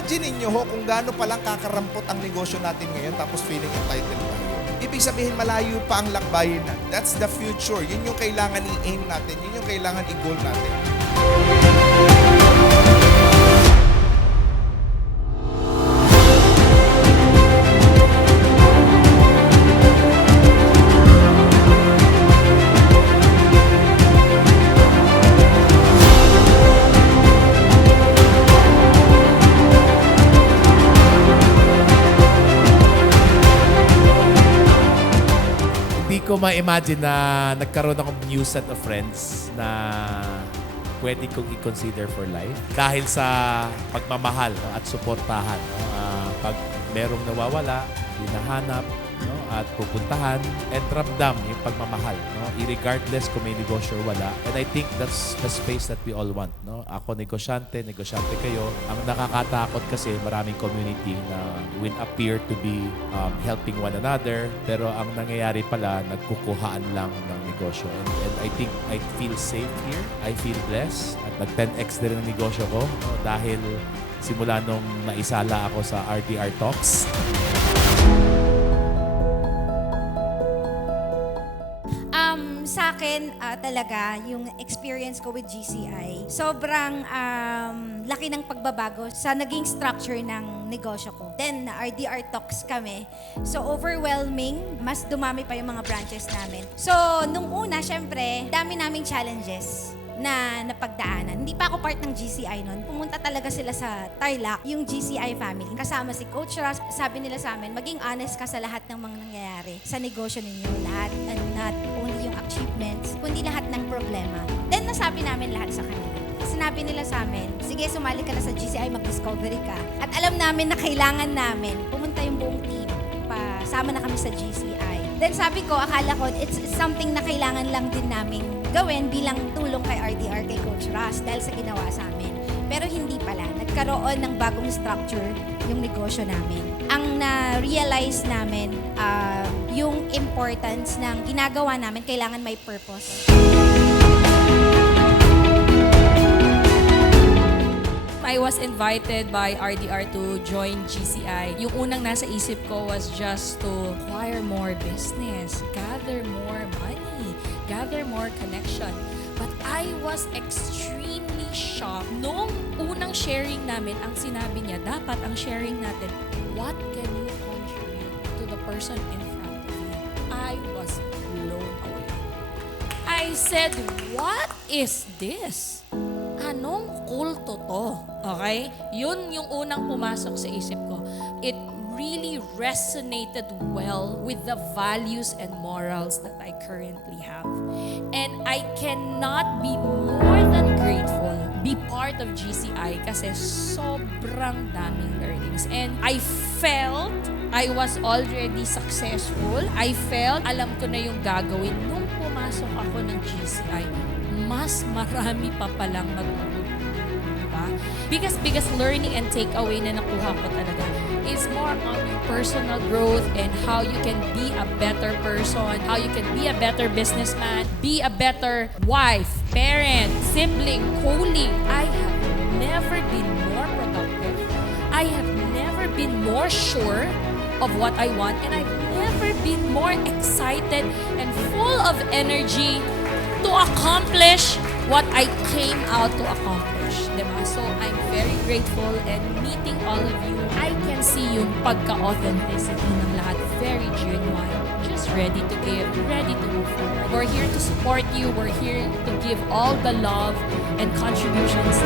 Imagine ninyo ho kung gaano palang kakarampot ang negosyo natin ngayon tapos feeling entitled tayo. Ibig sabihin malayo pa ang lakbayin na. That's the future. Yun yung kailangan i-aim natin. Yun yung kailangan i-goal natin. Hindi ko ma-imagine na nagkaroon akong new set of friends na pwede kong i-consider for life. Dahil sa pagmamahal, no, at suportahan. No? Pag merong nawawala, hinahanap, no, at pupuntahan, and ramdam yung pagmamahal. No? Irregardless kung may negosyo o wala. And I think that's the space that we all want. No? Ako negosyante kayo. Ang nakakatakot kasi maraming community na will appear to be helping one another. Pero ang nangyayari pala, nagkukuhaan lang ng negosyo. And I think I feel safe here. I feel blessed. At nag-10x din ang negosyo ko. No? Dahil simula nung naisala ako sa RDR Talks. Sa akin, talaga, yung experience ko with GCI, sobrang laki ng pagbabago sa naging structure ng negosyo ko. Then, RDR Talks kami. So, overwhelming. Mas dumami pa yung mga branches namin. So, nung una, syempre, dami naming challenges na napagdaanan. Hindi pa ako part ng GCI noon. Pumunta talaga sila sa Tarlac, yung GCI family. Kasama si Coach Ross. Sabi nila sa amin, maging honest ka sa lahat ng mga nangyayari sa negosyo ninyo. Lahat, and not only yung achievements, kundi lahat ng problema. Then, nasabi namin lahat sa kanila. Sinabi nila sa amin, sige, sumali ka na sa GCI, mag-discovery ka. At alam namin na kailangan namin pumunta yung buong team. Sama na kami sa GCI. Then sabi ko, akala ko, it's something na kailangan lang din namin gawin bilang tulong kay RDR, kay Coach Ross, dahil sa ginawa sa amin. Pero hindi pala. Nagkaroon ng bagong structure yung negosyo namin. Ang na-realize namin, yung importance ng ginagawa namin, kailangan may purpose. I was invited by RDR to join GCI. Yung unang nasa isip ko was just to acquire more business, gather more money, gather more connection. But I was extremely shocked. Nung unang sharing namin, ang sinabi niya, dapat ang sharing natin, what can you contribute to the person in front of you? I was blown away. I said, what is this? Anong kulto to? Okay? Yun yung unang pumasok sa isip ko. It really resonated well with the values and morals that I currently have. And I cannot be more than grateful be part of GCI kasi sobrang daming learnings. And I felt I was already successful. I felt alam ko na yung gagawin. Nung pumasok ako ng GCI, mas marami pa palang magpupunta. Diba? Biggest learning and takeaway na nakuha ko talaga is more on your personal growth and how you can be a better person, how you can be a better businessman, be a better wife, parent, sibling, colleague. I have never been more productive. I have never been more sure of what I want, and I've never been more excited and full of energy to accomplish what I came out to accomplish. Diba? So, I'm very grateful and meeting all of you, I can see yung pagka-authenticity ng lahat. Very genuine. Just ready to give, ready to move forward. We're here to support you. We're here to give all the love and contributions.